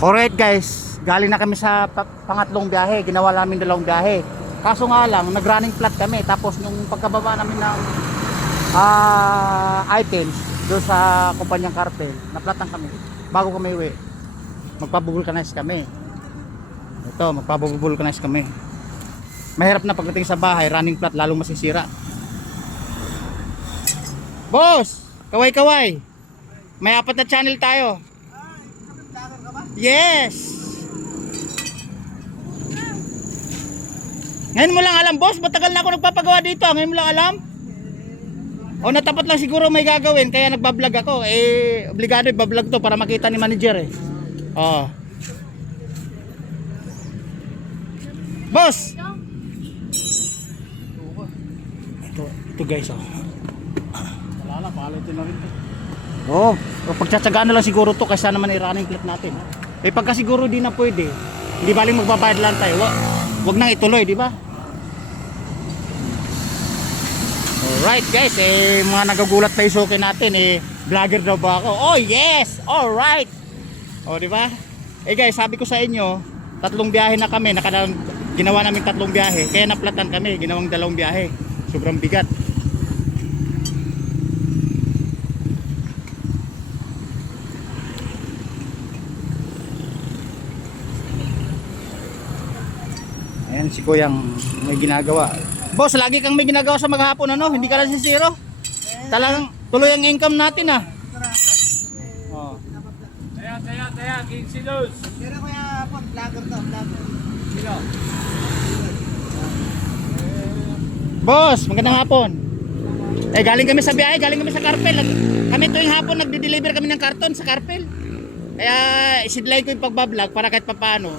Alright guys, galing na kami sa pangatlong biyahe. Ginawa namin dalawang biyahe. Kaso nga lang, nag-running flat kami. Tapos nung pagkababa namin ng items doon sa kumpanyang Carpel, na-flatan kami. Bago kami uwi, magpabulcanize kami. Ito, magpabulcanize kami. Mahirap na pagdating sa bahay, running flat, lalong masisira. Boss, kaway-kaway. May 4 na channel tayo. Yes. Ngayon mo lang alam, boss. Matagal na ako nagpapagawa dito. Ngayon mo lang alam. O natapat lang siguro may gagawin, kaya nagbablog ako. Obligado ibablog to para makita ni manager Oh. Boss. Ito guys Wala na, palitin na rin to. Oh, pagtsatsagaan na lang siguro to kaysa naman i-running flat natin. Pagka siguro di na pwede, hindi baling magbabayad lang tayo. Wag nang ituloy, di ba? Alright guys, mga nagagulat pa yung natin vlogger daw ba ako? Oh yes! Alright! Oh, di ba? Guys, sabi ko sa inyo, 3 biyahe na kami, ginawa namin 3 biyahe, kaya naplatan kami, ginawang 2 biyahe. Sobrang bigat. Ayan si Kuyang may ginagawa. Boss, lagi kang may ginagawa sa maghapon, ano? Hindi ka lang sisiro. Talagang tuloy ang income natin, Oh. Taya, King Silos. Pero kaya po, vlogger to, vlogger. Sino? Boss, magandang hapon. Galing kami sa biyahe, galing kami sa Carpel. Kami tuwing hapon nagde-deliver kami ng karton sa Carpel. Kaya isidlayin ko yung pagbablog para kahit papaano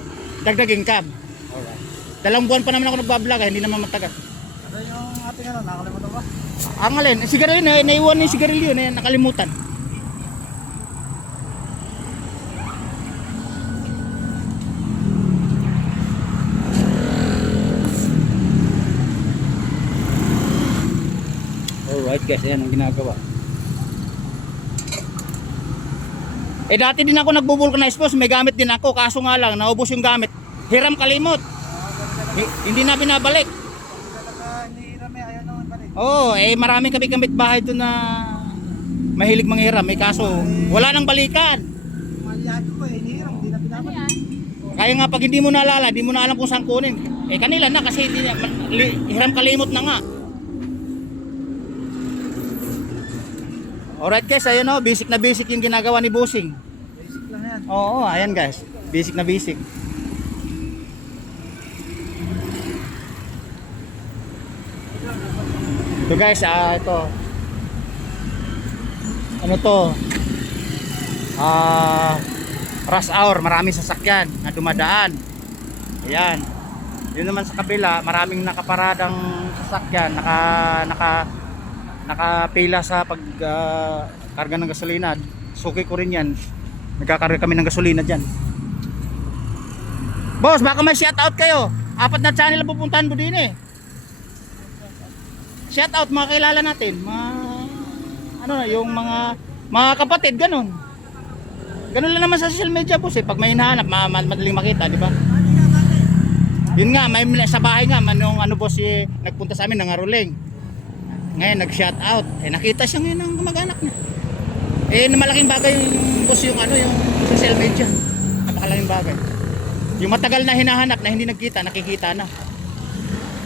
dagdag income. Alright. 2 buwan pa naman ako nagbablog, hindi naman matagal. Ano yung ating nakalimutan ba? Ang alin, sigarilyo na, naiwan na yung sigarilyo na nakalimutan. Alright guys, ayan ang ginagawa. Dati din ako nagbo-vulcanize, boss, may gamit din ako, kaso nga lang naubos yung gamit. Hiram kalimot. Hindi na binabalik. Oo, marami kami kamit bahay doon na mahilig manghiram, kaso wala nang balikan. Maliyado ko hinihiram, hindi na pinabalik. Kaya nga pag hindi mo naalala, hindi mo na alam kung saan kunin. Kanila na kasi hiram kalimot na nga. Alright guys, ayun basic na basic yung ginagawa ni Bossing. Basic lang yan. Oo, ayan guys, basic na basic. Ito guys, ito. Ano to? Rush hour, maraming sasakyan na dumadaan. Ayan. Yun naman sa kabila, maraming nakaparadang sasakyan, nakapila sa pagkarga ng gasolina. Suki ko rin yan. Nagkakarga kami ng gasolina dyan. Boss, baka may shout out kayo. 4 na channel ang pupuntahan mo din Shout out mga kilala natin. Yung mga kapatid, ganun. Ganun lang naman sa social media, boss pag may hinahanap, madaling makita, di ba? Yun nga, may sa bahay nga, boss nagpunta sa amin ng Aruling. Ngayon nag-shout out. Nakita siya ngayon ng kamag-anak niya. Malaking bagay yung boss yung social media. Napakalaking bagay. Yung matagal na hinahanap na hindi nagkita, nakikita na.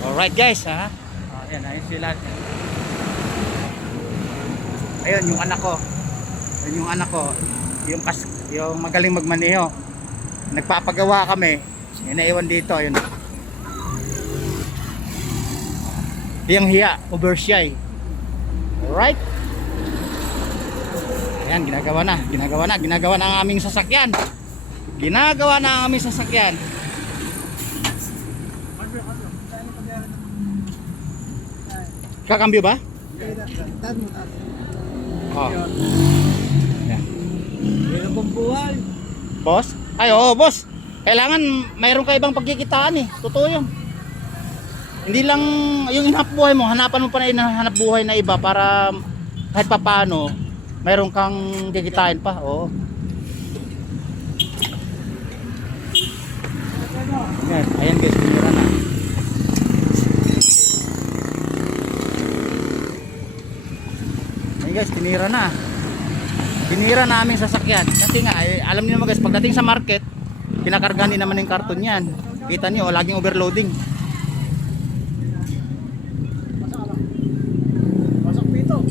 Alright guys, Ayan, ayun sila. Ayun yung anak ko. Ayun yung anak ko. Yung magaling magmaneho. Nagpapagawa kami. Naiwan dito, ayun. Yang hiya, overshy. Alright. Ayan, ginagawa na ang aming sasakyan. Ginagawa na ang aming sasakyan. Kakambyo ba? Oh. Ayan. Meron pong buhay. Boss? Oo, boss. Kailangan mayroon ka ibang pagkikitaan Totoo yun. Hindi lang yung hanap buhay mo, hanapan mo pa na hanap buhay na iba para kahit papaano mayroon kang kikitain pa. Oo. Binira na. Binira namin sasakyan. Kasi nga, alam niyo naman guys, pagdating sa market, pinakarga din naman yung karton yan. Kita niyo, laging overloading. Pasok dito.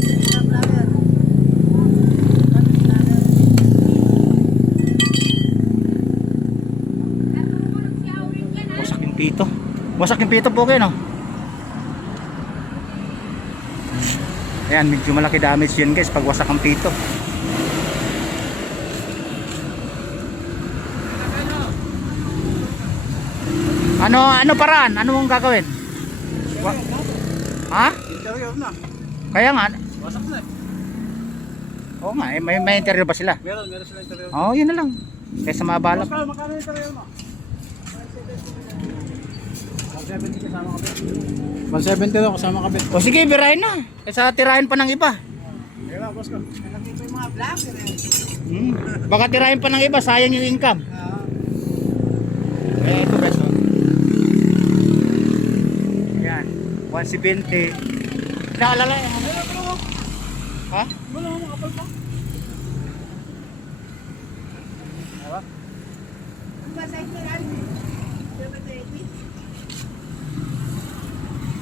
Wasak yung pito. Wasak yung pito po kayo, no? Ayan, medyo malaki damage yun guys pag wasak ang pito. Ano paraan? Ano mong gagawin? Ha? Interior na. Kaya nga. Wasak na eh. Oo nga, may interior ba sila? Meron sila interior. Oo, yun na lang. Kaysa mabalap. Magkano yung interior mo? 170 kasama kabit. 170 daw kasama kabit. O sige, birahin na. Kaysa tirahin pa ng iba. Kaya lang, boss ko. Nakakita yung mga vlogger eh. Baka tirahin pa ng iba, sayang yung income. Ito guys, oh. Ayan, 170. Naalala yan. Ha? Wala mo kapal pa. Diba?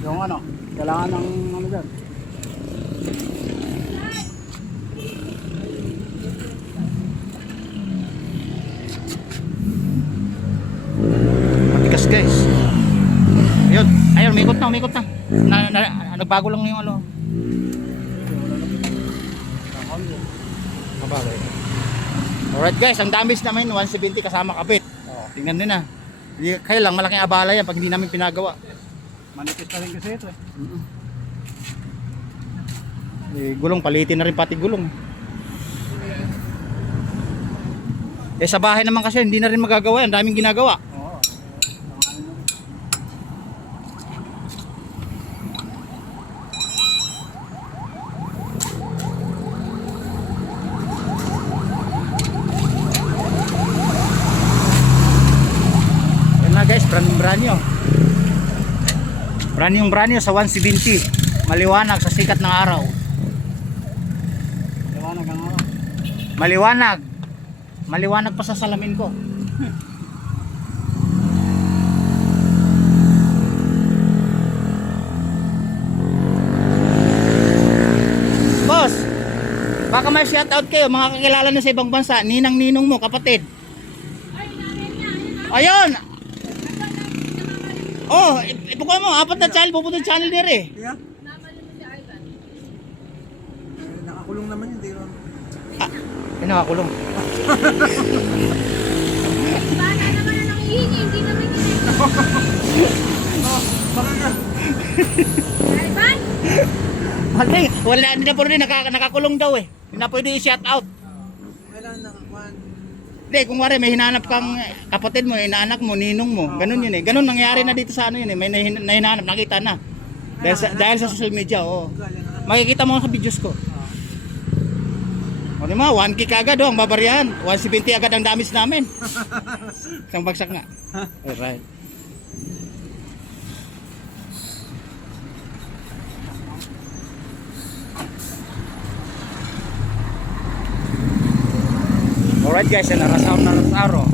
Yung ano, kailangan ng ano dyan. Matigas guys. Ayun, ayun, umikot na. Nagbago lang yung ano. Mabagay. Alright guys, ang damage namin 170 kasama kapit. Tingnan din na. Kaya lang malaking abala yan pag hindi namin pinagawa. Manipis na rin kasi ito eh. Gulong, palitin na rin pati gulong. Sa bahay naman kasi hindi na rin magagawa yan, daming ginagawa. Oo. Yan na guys, brand new. Brand new sa 170. Maliwanag sa sikat ng araw. Liwanag ang araw. Maliwanag. Maliwanag pa sa salamin ko. Boss, baka may shoutout kayo, mga kakilala na sa ibang bansa, ninang-ninong mo, kapatid. Ayun! Oh, ito ko mo, 4 na channel, pupunta channel nila eh. Kaya? Nakakulong naman yun, di ba? Ay, nakakulong. Bata naman na nangihingi, hindi naman ginagawa. Baka nga. Alban? Wala, hindi na po rin, nakakulong daw eh. Hindi na pwede i-shoutout. Kailangan nakakuhan. Hindi, kung wari may hinanap kang kapatid mo, inaanak mo, ninong mo, ganun yun eh. Ganun nangyari na dito sa ano yun eh, may nahinanap, nakita na. Dahil sa social media, oo. Makikita mo sa videos ko. O di ba, 1K agad ang babarihan. 170 agad ang damage namin. Isang bagsak nga. Alright. Alright guys, yan narasaro.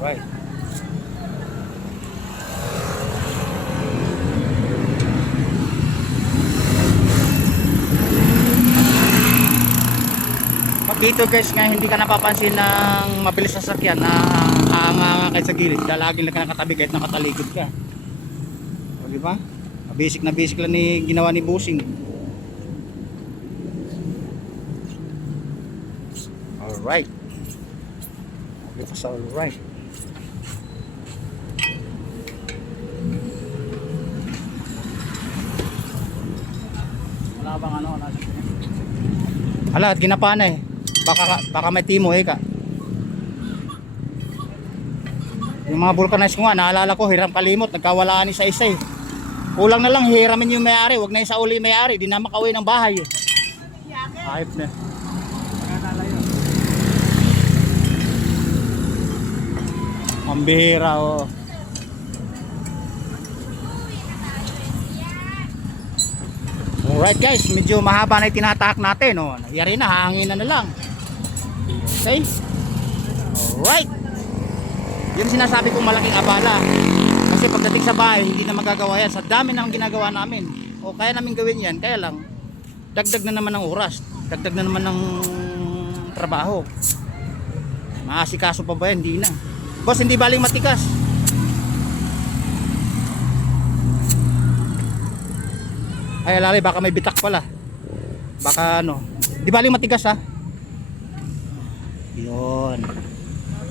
Alright. Dito guys nga hindi ka napapansin ng mabilis na sasakyan na kahit sa gilid, laging lang ka nakatabi kahit nakatalikod ka. O di ba? Basic na basic lang ni ginawa ni Busing. Alright. It was alright. Wala bang ano, nasa Ala, at ginapa na eh. Baka may timo eh ka. Yung mga vulcanized ko nga, naalala ko, hiram kalimot, nagkawalaan isa-isa eh. Kulang na lang, hiramin yung may-ari, wag na isa uli may-ari, di na makauwi ng bahay eh. Ayop na. Ang bihira, oh. Alright guys, medyo mahaba na yung tinatahak natin, oh. Yari na, hahanginan na lang. Okay? Alright. Yung sinasabi kong malaking abala. Kasi pagdating sa bahay, hindi na magagawa yan. Sa dami na ginagawa namin. O kaya namin gawin yan, kaya lang, dagdag na naman ng oras. Dagdag na naman ng trabaho. Maasikaso pa ba yan? Hindi na. Boss, hindi baling matikas. Ay, alali, baka may bitak pala. Baka ano. Di baling matigas ha. Yun.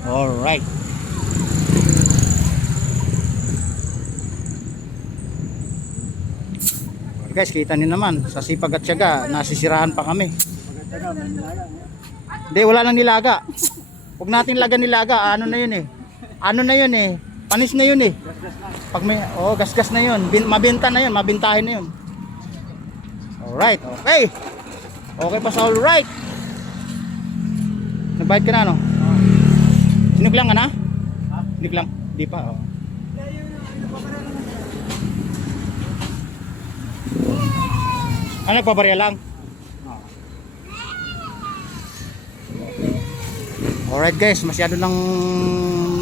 Alright. Guys, kita niyo naman. Sa sipag at syaga, nasisirahan pa kami. Hindi, wala nang nilaga. Huwag natin lagan nilaga. Ano na yun eh. Ano na yun eh. Panis na yun eh. Pag may, oh, gasgas na yun. Mabenta na yun. Mabintahin na yun. Alright, okay. Okay pa sa alright. Nagbayad ka na, no? Sinig lang ka na? Sinig lang. Di pa, oh. Ano, nagpabarya lang? Alright guys, masyado nang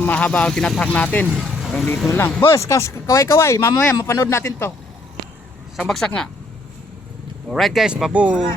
mahaba ang tinatahak natin. Hanggang dito lang. Boss, kaway-kaway. Mamaya, mapanood natin to. Isang bagsak nga. Alright guys, babu.